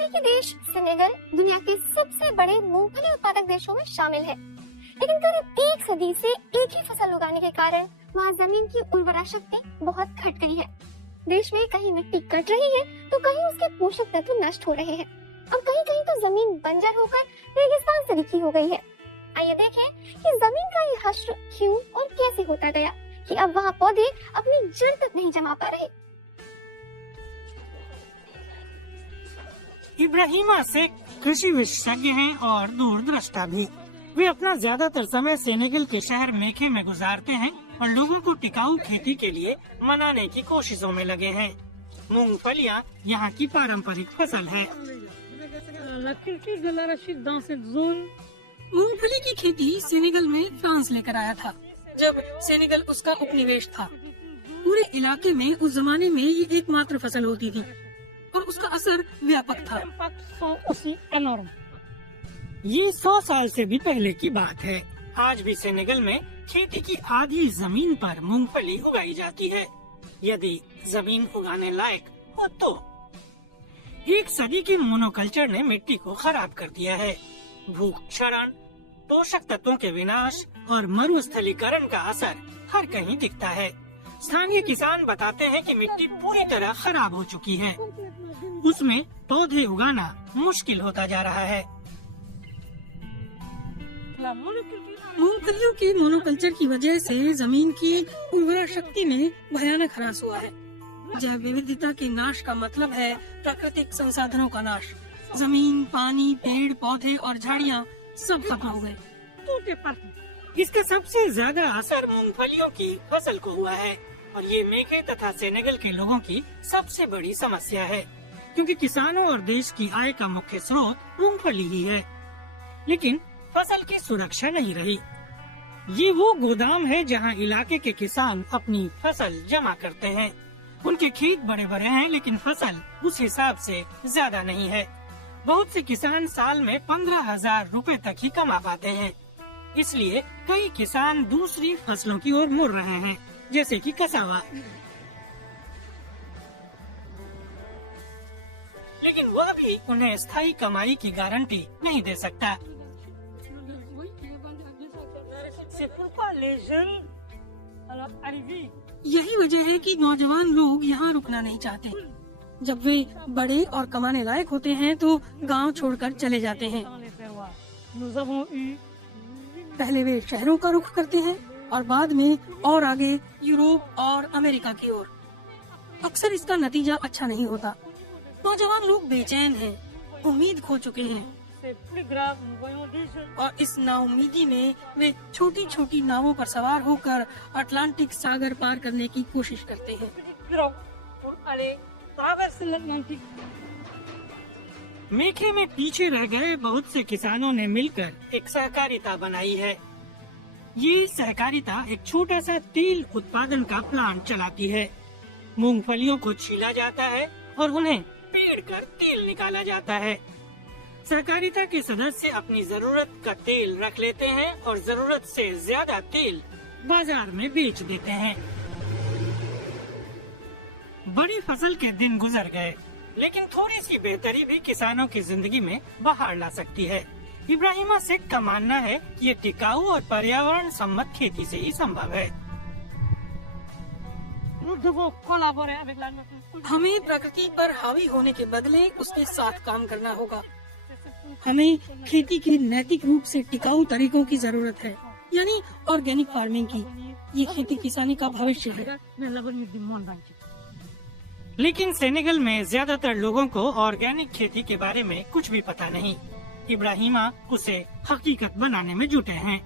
अफ्रीकी देश सेनेगल दुनिया के सबसे बड़े मूंगफली उत्पादक देशों में शामिल है, लेकिन करीब 1 सदी से एक ही फसल उगाने के कारण वहाँ जमीन की उर्वरा शक्ति बहुत घट गई है। देश में कहीं मिट्टी कट रही है तो कहीं उसके पोषक तत्व नष्ट हो रहे हैं और कहीं कहीं तो जमीन बंजर होकर रेगिस्तान से दिखी हो गई है। आइए देखें कि जमीन का ये हश्र क्यों और कैसे होता गया कि अब वहाँ पौधे अपनी जड़ तक नहीं जमा पा रहे। इब्राहिमा शेख कृषि विशेषज्ञ हैं और दूरदृष्टा भी। वे अपना ज्यादातर समय सेनेगल के शहर मेखे में गुजारते हैं और लोगों को टिकाऊ खेती के लिए मनाने की कोशिशों में लगे हैं। मूंगफलियाँ यहाँ की पारंपरिक फसल है। मूंगफली की खेती सेनेगल में फ्रांस लेकर आया था जब सेनेगल उसका उपनिवेश था। पूरे इलाके में उस जमाने में ये एकमात्र फसल होती थी और उसका असर व्यापक था। ये 100 साल से भी पहले की बात है। आज भी सेनेगल में खेती की आधी जमीन पर मूंगफली उगाई जाती है, यदि जमीन उगाने लायक हो तो। 1 सदी के मोनोकल्चर ने मिट्टी को खराब कर दिया है। भूख क्षरण, पोषक तत्वों के विनाश और मरुस्थलीकरण का असर हर कहीं दिखता है। स्थानीय किसान बताते हैं कि मिट्टी पूरी तरह खराब हो चुकी है, उसमें पौधे उगाना मुश्किल होता जा रहा है। मूंगफलियों के मोनोकल्चर की वजह से जमीन की उर्वरा शक्ति में भयानक ह्रास हुआ है। जैव विविधता के नाश का मतलब है प्राकृतिक संसाधनों का नाश। जमीन, पानी, पेड़ पौधे और झाड़ियाँ सब खत्म हो गए। इसका सबसे ज्यादा असर मूंगफलियों की फसल को हुआ है और ये मेखे तथा सेनेगल के लोगों की सबसे बड़ी समस्या है, क्योंकि किसानों और देश की आय का मुख्य स्रोत मूंगफली ही है। लेकिन फसल की सुरक्षा नहीं रही। ये वो गोदाम है जहां इलाके के किसान अपनी फसल जमा करते हैं। उनके खेत बड़े बड़े हैं लेकिन फसल उस हिसाब से ज्यादा नहीं है। बहुत से किसान साल में 15,000 रुपए तक ही कमा पाते हैं। इसलिए कई किसान दूसरी फसलों की ओर मुड़ रहे हैं, जैसे कि कसावा। लेकिन वह भी उन्हें स्थायी कमाई की गारंटी नहीं दे सकता। यही वजह है कि नौजवान लोग यहाँ रुकना नहीं चाहते। जब वे बड़े और कमाने लायक होते हैं तो गांव छोड़कर चले जाते हैं। पहले वे शहरों का रुख करते हैं और बाद में और आगे यूरोप और अमेरिका की ओर। अक्सर इसका नतीजा अच्छा नहीं होता। नौजवान लोग बेचैन हैं, उम्मीद खो चुके हैं और इस नाउम्मीदी में वे छोटी छोटी नावों पर सवार होकर अटलांटिक सागर पार करने की कोशिश करते हैं। मेखे में पीछे रह गए बहुत से किसानों ने मिलकर एक सहकारिता बनाई है। ये सहकारिता एक छोटा सा तेल उत्पादन का प्लांट चलाती है। मूंगफलियों को छीला जाता है और उन्हें पीड़ कर तेल निकाला जाता है। सहकारिता के सदस्य अपनी जरूरत का तेल रख लेते हैं और जरूरत से ज्यादा तेल बाजार में बेच देते हैं। बड़ी फसल के दिन गुजर गए, लेकिन थोड़ी सी बेहतरी भी किसानों की जिंदगी में बहार ला सकती है। इब्राहिमा शेख का मानना है कि ये टिकाऊ और पर्यावरण सम्मत खेती से ही संभव है। हमें प्रकृति पर हावी होने के बदले उसके साथ काम करना होगा। हमें खेती की नैतिक रूप से टिकाऊ तरीकों की जरूरत है, यानी ऑर्गेनिक फार्मिंग की। ये खेती किसानी का भविष्य है। लेकिन सेनेगल में ज्यादातर लोगों को ऑर्गेनिक खेती के बारे में कुछ भी पता नहीं। इब्राहिमा उसे हकीकत बनाने में जुटे हैं।